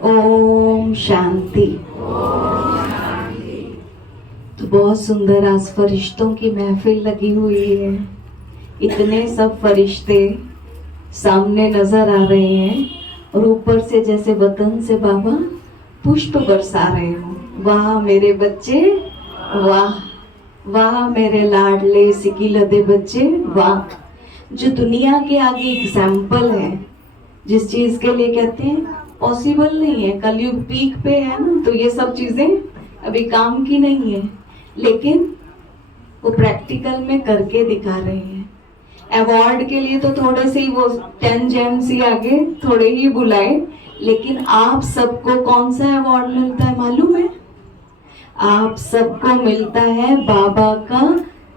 ओम शांति। तो बहुत सुंदर आज फरिश्तों की महफिल लगी हुई है। इतने सब फरिश्ते सामने नजर आ रहे हैं और ऊपर से जैसे वतन से बाबा पुष्प बरसा रहे हो। वाह मेरे बच्चे, वाह वाह मेरे लाडले सिकिलदे बच्चे, वाह। जो दुनिया के आगे एग्जाम्पल है, जिस चीज के लिए कहते हैं पॉसिबल नहीं है, कलयुग पीक पे है ना, तो ये सब चीजें अभी काम की नहीं है, लेकिन वो प्रैक्टिकल में करके दिखा रहे हैं। अवार्ड के लिए तो थोड़े से ही वो 10 जेम्स ही आगे थोड़े ही बुलाए, लेकिन आप सबको कौन सा अवार्ड मिलता है मालूम है? आप सबको मिलता है बाबा का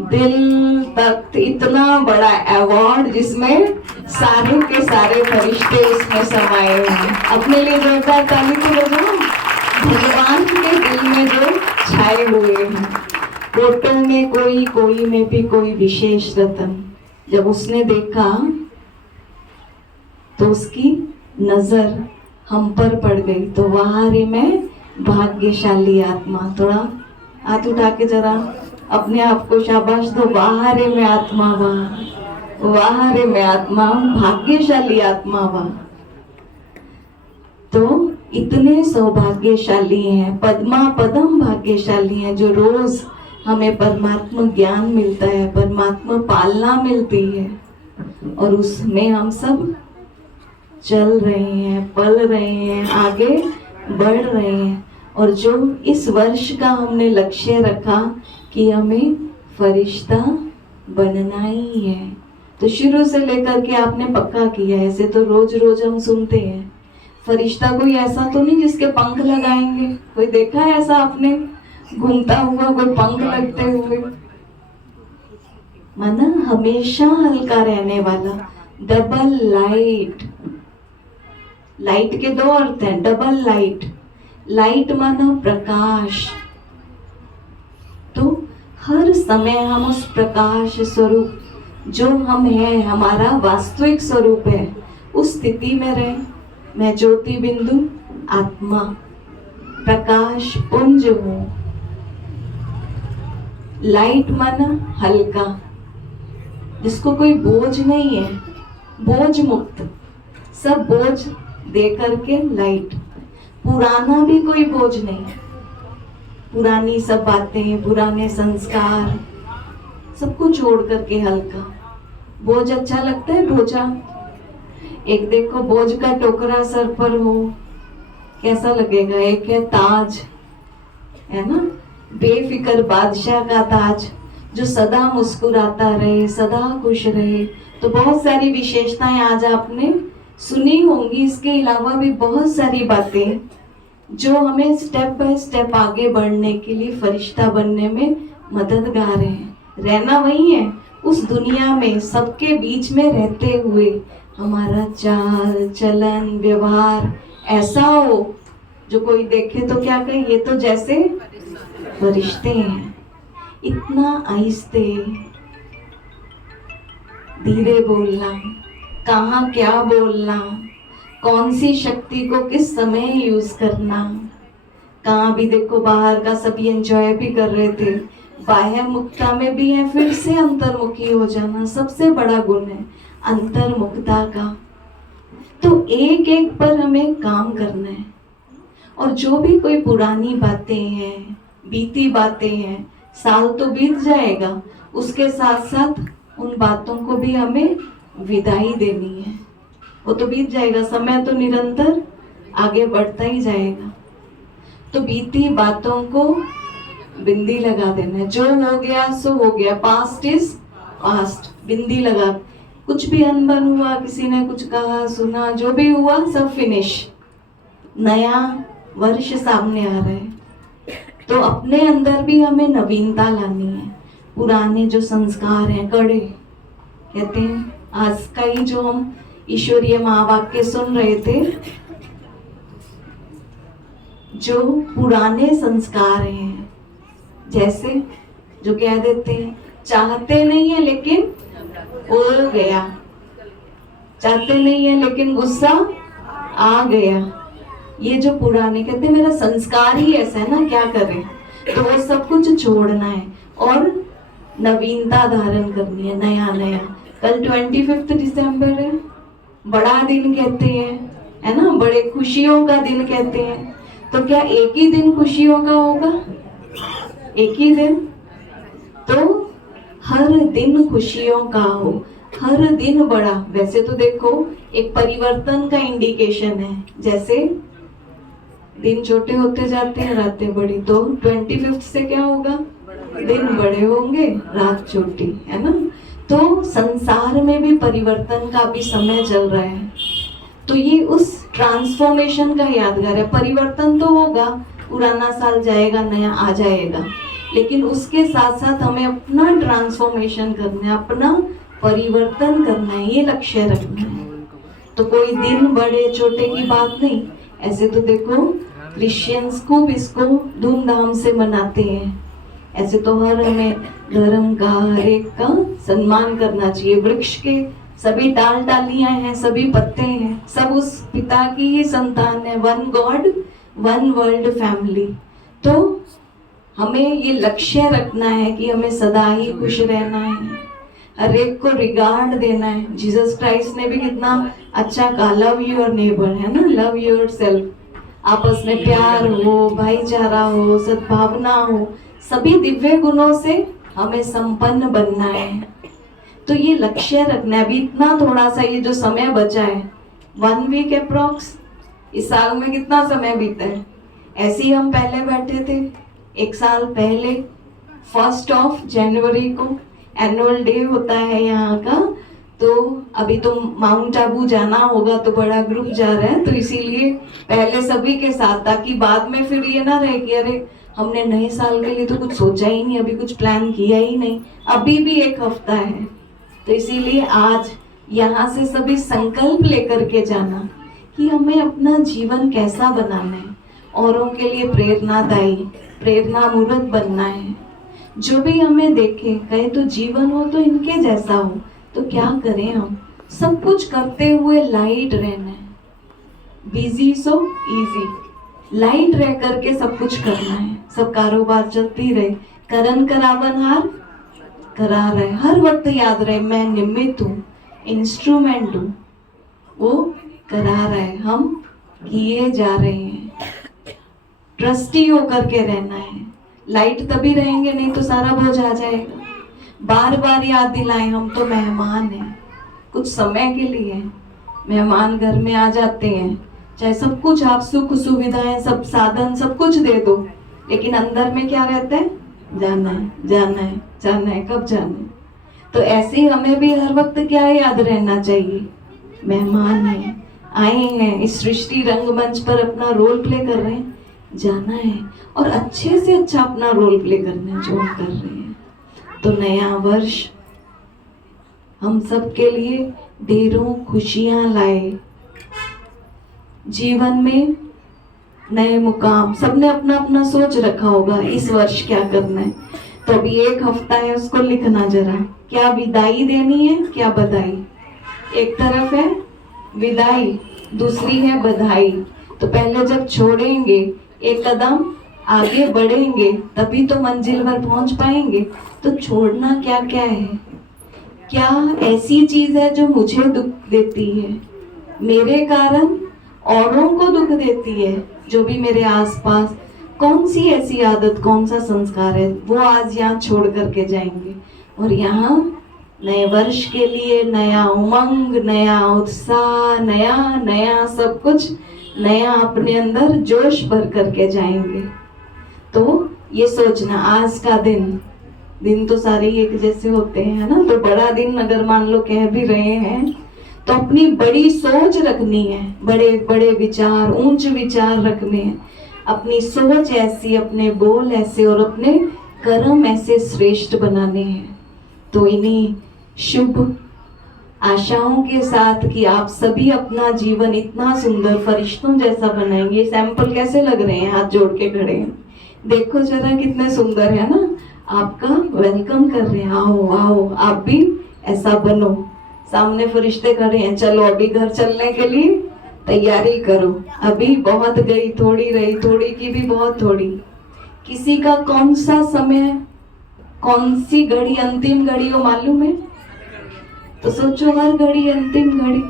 दिल तक इतना बड़ा अवार्ड, जिसमें सारे के सारे फरिश्ते उसमें समाये हैं। अपने लिए जोरदार ताली तो बजाओ। भगवान के दिल में जो छाए हुए हैं, फोटो में कोई, कोई में भी कोई विशेष रतन। जब उसने देखा तो उसकी नजर हम पर पड़ गई, तो वाह रे मैं भाग्यशाली आत्मा। थोड़ा हाथ उठा के जरा अपने आप को शाबाश दो। वाह रे मैं आत्मा, वाह वाह रे मैं आत्मा, भाग्यशाली आत्मा, वाह। तो इतने सौभाग्यशाली हैं, पद्मा पदम भाग्यशाली हैं, जो रोज हमें परमात्मा ज्ञान मिलता है, परमात्मा पालना मिलती है, और उसमें हम सब चल रहे हैं, पल रहे हैं, आगे बढ़ रहे हैं। और जो इस वर्ष का हमने लक्ष्य रखा कि हमें फरिश्ता बनना ही है, तो शुरू से लेकर के आपने पक्का किया। ऐसे तो रोज रोज हम सुनते हैं, फरिश्ता कोई ऐसा तो नहीं जिसके पंख लगाएंगे। कोई देखा है ऐसा आपने घूमता हुआ कोई पंख लगते हुए? माना हमेशा हल्का रहने वाला, डबल लाइट। लाइट के दो अर्थ हैं, डबल लाइट। लाइट माना प्रकाश, तो हर समय हम उस प्रकाश स्वरूप जो हम हैं, हमारा वास्तविक स्वरूप है, उस स्थिति में रहे। मैं ज्योति बिंदु आत्मा प्रकाश पुंज हूं। लाइट माना हल्का, जिसको कोई बोझ नहीं है, बोझ मुक्त, सब बोझ दे करके लाइट। पुराना भी कोई बोझ नहीं, पुरानी सब बातें, पुराने संस्कार, सबको छोड़ करके हल्का। बोझ अच्छा लगता है? बोझा एक देखो, बोझ का टोकरा सर पर हो कैसा लगेगा? एक है ताज, है ना, बेफिक्र बादशाह का ताज, जो सदा मुस्कुराता रहे, सदा खुश रहे। तो बहुत सारी विशेषताएं आज आपने सुनी होंगी। इसके अलावा भी बहुत सारी बातें जो हमें स्टेप बाय स्टेप आगे बढ़ने के लिए, फरिश्ता बनने में मददगार हैं। रहना वही है, उस दुनिया में सबके बीच में रहते हुए हमारा चाल चलन व्यवहार ऐसा हो जो कोई देखे तो क्या कहे, ये तो जैसे फरिश्ते हैं। इतना आहिस्ते धीरे बोलना, कहाँ क्या बोलना, कौन सी शक्ति को किस समय यूज करना। कहाँ भी देखो बाहर का सभी एंजॉय भी कर रहे थे, बाह्य मुक्ता में भी है, फिर से अंतर्मुखी हो जाना सबसे बड़ा गुण है अंतर्मुखता का। तो एक एक पर हमें काम करना है, और जो भी कोई पुरानी बातें हैं, बीती बातें हैं, साल तो बीत जाएगा, उसके साथ साथ उन बातों को भी हमें विदाई देनी है। वो तो बीत जाएगा, समय तो निरंतर आगे बढ़ता ही जाएगा। तो बीती बातों को बिंदी लगा देना है। जो हो गया सो हो गया, पास्ट इज पास्ट, बिंदी लगा। कुछ भी अनबन हुआ, किसी ने कुछ कहा सुना, जो भी हुआ सब फिनिश। नया वर्ष सामने आ रहा है, तो अपने अंदर भी हमें नवीनता लानी है। पुराने जो संस्कार हैं कड़े, कहते हैं आज का ही जो हम ईश्वरीय महावाक्य सुन रहे थे, जो पुराने संस्कार हैं, जैसे जो कह देते हैं चाहते नहीं है लेकिन हो गया, चाहते नहीं है लेकिन गुस्सा आ गया, ये जो पुराने कहते हैं मेरा संस्कार ही ऐसा है ना, क्या करें, तो वो सब कुछ छोड़ना है और नवीनता धारण करनी है, नया नया। कल 25 दिसंबर है, बड़ा दिन कहते हैं, है ना, बड़े खुशियों का दिन कहते हैं। तो क्या एक ही दिन खुशियों का होगा, एक ही दिन? तो हर दिन खुशियों का हो, हर दिन बड़ा। वैसे तो देखो एक परिवर्तन का इंडिकेशन है, जैसे दिन छोटे होते जाते हैं रातें बड़ी, तो 25 से क्या होगा, दिन बड़े होंगे रात छोटी, है ना। तो संसार में भी परिवर्तन का भी समय चल रहा है, तो ये उस ट्रांसफॉर्मेशन का यादगार है। परिवर्तन तो होगा, पुराना साल जाएगा, नया आ जाएगा, लेकिन उसके साथ साथ हमें अपना ट्रांसफॉर्मेशन करना है, अपना परिवर्तन करना है, ये लक्ष्य रखना है। तो कोई दिन बड़े छोटे की बात नहीं। ऐसे तो देखो क्रिश्चियंस खूब इसको धूमधाम से मनाते हैं। ऐसे तो हर हमें धर्म का हर एक का सम्मान करना चाहिए। वृक्ष के सभी डाल डालियां हैं, सभी पत्ते हैं, सब उस पिता की ही संतान है। One God one world family. तो हमें ये लक्ष्य रखना है कि हमें सदा ही खुश रहना है, हर एक को रिगार्ड देना है। जीसस क्राइस्ट ने भी कितना अच्छा कहा, लव योर नेबर, है ना, लव योर सेल्फ। आपस में प्यार हो, भाईचारा हो, सद्भावना हो, सभी दिव्य गुणों से हमें संपन्न बनना है। तो ये लक्ष्य रखना है। अभी इतना थोड़ा सा ये जो समय बचा है, 1 वीक अप्रॉक्स, इस साल में कितना समय बीता है। ऐसे ही हम पहले बैठे थे 1 साल पहले, 1 जनवरी को एनुअल डे होता है यहाँ का। तो अभी तो माउंट आबू जाना होगा, तो बड़ा ग्रुप जा रहा है, तो इसीलिए पहले सभी के साथ, ताकि बाद में फिर ये ना रहे कि अरे हमने नए साल के लिए तो कुछ सोचा ही नहीं, अभी कुछ प्लान किया ही नहीं। अभी भी 1 हफ्ता है, तो इसीलिए आज यहाँ से सभी संकल्प लेकर के जाना कि हमें अपना जीवन कैसा बनाना है, औरों के लिए प्रेरणादायी, प्रेरणा मूर्त बनना है। जो भी हमें देखे कहे तो जीवन हो तो इनके जैसा हो, तो क्या करें, हम सब कुछ करते हुए लाइट रहना है। बिजी सो इजी, लाइट रह करके सब कुछ करना है। सब कारोबार चलती रहे, करन करावन हार करा रहे, हर वक्त याद रहे मैं निमित्त हूँ, इंस्ट्रूमेंट हूँ, वो करा रहे, हम किए जा रहे हैं। ट्रस्टी होकर के रहना है। लाइट तभी रहेंगे, नहीं तो सारा बोझ आ जाएगा। बार बार याद दिलाएं, हम तो मेहमान हैं, कुछ समय के लिए मेहमान घर में आ जाते हैं। चाहे सब कुछ आप सुख सुविधाएं सब साधन सब कुछ दे दो, लेकिन अंदर में क्या रहता है, जाना है जाना है जाना है, कब जाना है। तो ऐसे ही हमें भी हर वक्त क्या याद रहना चाहिए, मेहमान हैं, आए हैं इस सृष्टि रंगमंच पर, अपना रोल प्ले कर रहे हैं, जाना है और अच्छे से अच्छा अपना रोल प्ले करना है जो हम कर रहे हैं। तो नया वर्ष हम सब के लिए ढेरों खुशियां लाए, जीवन में नए मुकाम। सबने अपना अपना सोच रखा होगा इस वर्ष क्या करना है, तो अभी 1 हफ्ता है, उसको लिखना जरा, क्या विदाई देनी है, क्या बधाई। एक तरफ है विदाई, दूसरी है बधाई। तो पहले जब छोड़ेंगे, एक कदम आगे बढ़ेंगे, तभी तो मंजिल पर पहुंच पाएंगे। तो छोड़ना क्या क्या है, क्या ऐसी चीज है जो मुझे दुख देती है, मेरे कारण औरों को दुख देती है, जो भी मेरे आसपास, कौन सी ऐसी आदत, कौन सा संस्कार है, वो आज यहाँ छोड़ करके जाएंगे। और यहाँ नए वर्ष के लिए नया उमंग, नया उत्साह, नया नया सब कुछ नया अपने अंदर जोश भर करके जाएंगे। तो ये सोचना, आज का दिन तो सारे एक जैसे होते हैं ना, तो बड़ा दिन अगर मान लो कह भी रहे हैं, तो अपनी बड़ी सोच रखनी है, बड़े बड़े विचार, ऊंच विचार रखने हैं, अपनी सोच ऐसी, अपने बोल ऐसे और अपने कर्म ऐसे श्रेष्ठ बनाने हैं। तो इन्हीं शुभ आशाओं के साथ कि आप सभी अपना जीवन इतना सुंदर फरिश्तों जैसा बनाएंगे। सैंपल कैसे लग रहे हैं, हाथ जोड़ के खड़े हैं, देखो जरा कितने सुंदर है ना, आपका वेलकम कर रहे हैं, आओ आओ आप भी ऐसा बनो। सामने फरिश्ते खड़े हैं, चलो अभी घर चलने के लिए तैयारी करो, अभी बहुत गई, थोड़ी रही, थोड़ी की भी बहुत थोड़ी। किसी का कौन सा समय, कौन सी घड़ी अंतिम घड़ी हो मालूम है? तो सोचो हर घड़ी अंतिम घड़ी।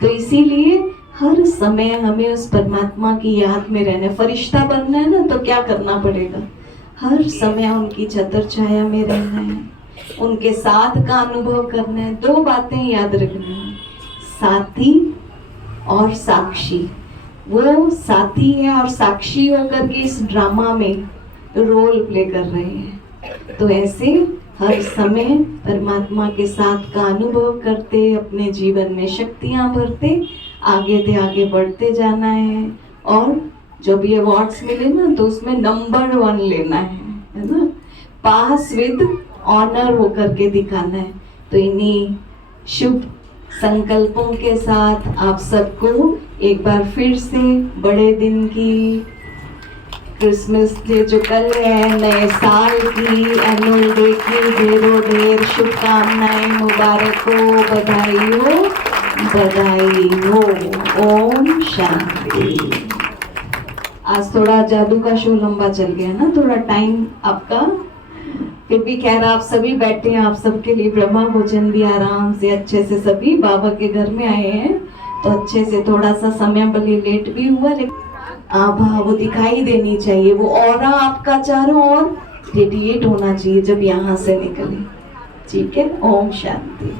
तो इसीलिए हर समय हमें उस परमात्मा की याद में रहना है। फरिश्ता बनना है ना, तो क्या करना पड़ेगा? हर समय उनकी छत्र छाया में रहना है, उनके साथ का अनुभव करना है। दो बातें याद रखनी है, साथी और साक्षी। वो साथी है और साक्षी होकर के इस ड्रामा में रोल प्ले कर रहे हैं। तो ऐसे हर समय परमात्मा के साथ का अनुभव करते, अपने जीवन में शक्तियां भरते, आगे से आगे बढ़ते जाना है। और जब ये अवार्ड्स मिले ना, तो उसमें नंबर 1 लेना है ना, पास विद ऑनर होकर के दिखाना है। तो इन्हीं शुभ संकल्पों के साथ आप सबको एक बार फिर से बड़े दिन की, क्रिसमस डे जो कल है, नए साल की, एनुअल डे की ढेरों ढेर शुभकामनाएं, मुबारक हो, बधाई हो, बधाई हो। ओम शांति। आज थोड़ा जादू का शो लंबा चल गया ना, थोड़ा टाइम आपका, फिर भी खैर आप सभी बैठे हैं, आप सबके लिए ब्रह्मा भोजन भी आराम से अच्छे से, सभी बाबा के घर में आए हैं तो अच्छे से, थोड़ा सा समय भले लेट भी हुआ, लेकिन आभा वो दिखाई देनी चाहिए, वो ऑरा आपका चारों ओर रेडिएट होना चाहिए जब यहाँ से निकले। ठीक है, ओम शांति।